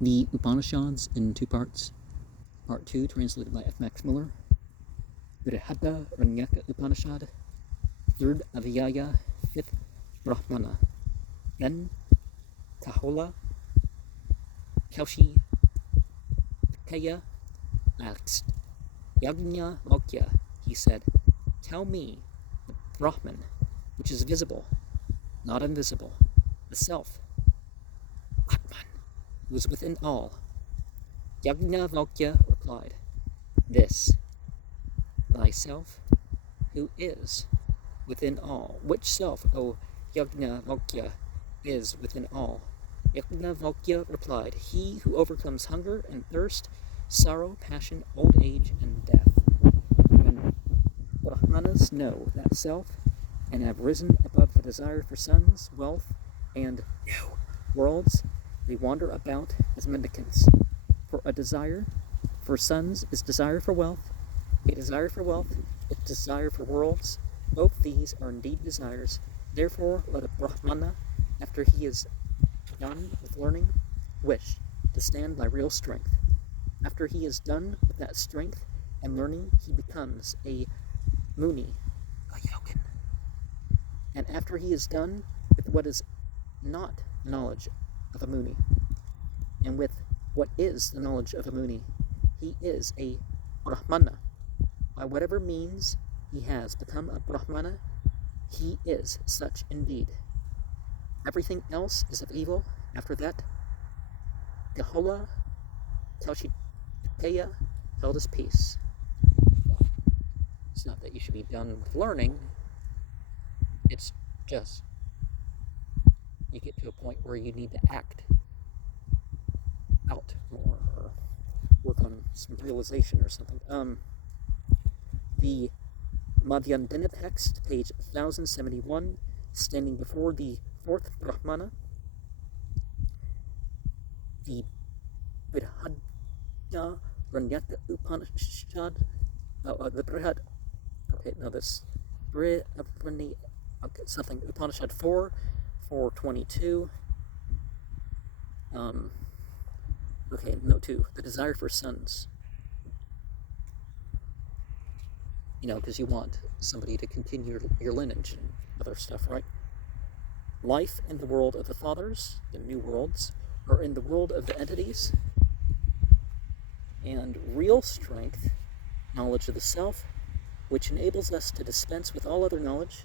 The Upanishads in two parts. Part 2, translated by F. Max Muller. Brihadaranyaka Upanishad, 3rd Adhyaya, 5th Brahmana. Then Kahola Kaushikeya asked, Yajnavalkya, he said, tell me, the Brahman, which is visible, not invisible, the self, Atman, who is within all. Yajnavalkya replied, this, thyself, who is within all. Which self, O Yajnavalkya, is within all? Yajnavalkya replied, he who overcomes hunger and thirst, sorrow, passion, old age, and death. When Brahmanas know that self and have risen above the desire for sons, wealth, and new worlds, they wander about as mendicants. For a desire for sons is desire for wealth, a desire for wealth is desire for worlds. Both these are indeed desires. Therefore, let a Brahmana, after he is done with learning, wish to stand by real strength. After he is done with that strength and learning, he becomes a Muni, a Yogin. And after he is done with what is not knowledge of a Muni, and with what is the knowledge of a Muni, he is a Brahmana. By whatever means he has become a Brahmana, he is such indeed. Everything else is of evil. After that, Gahola Kaushikeya held his peace. It's not that you should be done with learning, it's just you get to a point where you need to act out more or work on some realization or something. The Madhyandina text, page 1071, standing before the fourth Brahmana, the Brihadaranyaka Upanishad, Upanishad 4:22. Note 2, the desire for sons. Because you want somebody to continue your lineage and other stuff, right? Life in the world of the fathers, the new worlds, or in the world of the entities. And real strength, knowledge of the self, which enables us to dispense with all other knowledge.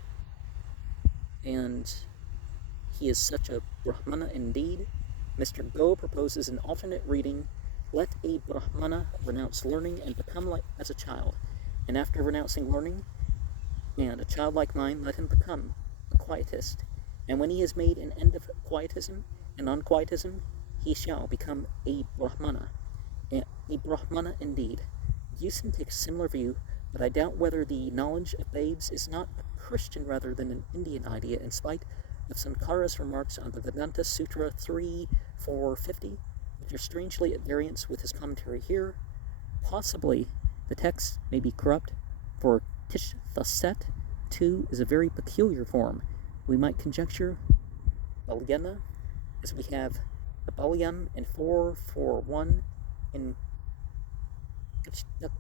And he is such a Brahmana indeed. Mr. Go proposes an alternate reading. Let a Brahmana renounce learning and become like as a child. And after renouncing learning, and a childlike mind, let him become a quietist. And when he has made an end of quietism and non-quietism, he shall become a Brahmana. A Brahmana indeed. Yusin takes a similar view, but I doubt whether the knowledge of babes is not a Christian rather than an Indian idea, in spite of Sankara's remarks on the Vedanta Sutra 3.4.50, which are strangely at variance with his commentary here. Possibly the text may be corrupt, for Tishthaset 2 is a very peculiar form. We might conjecture Balyana, as we have the Balyam in 4.4.1 in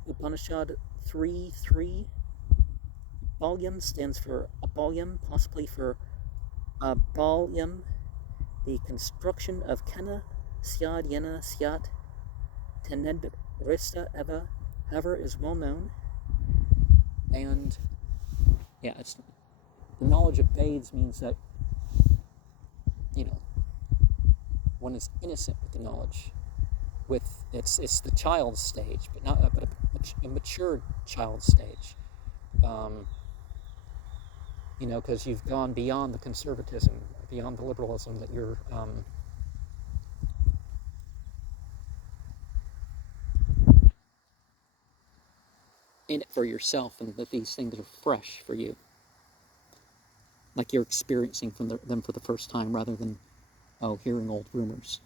Upanishad 3.3. Balyam stands for Abalyam, possibly for Balyam, the construction of Kena, Syad, Yena, Syat, Tened, Rista, Eva, however, is well known. And it's the knowledge of Veds means that one is innocent with the knowledge. It's the child's stage, but not a mature child's stage. Because you've gone beyond the conservatism, beyond the liberalism that you're in it for yourself, and that these things are fresh for you, like you're experiencing them for the first time, rather than hearing old rumors.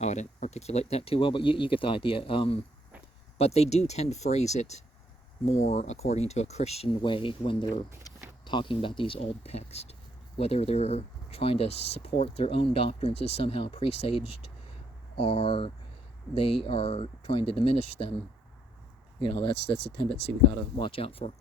I didn't articulate that too well, but you get the idea. But they do tend to phrase it more according to a Christian way when they're talking about these old texts, whether they're trying to support their own doctrines as somehow presaged they are trying to diminish them. That's a tendency we got to watch out for.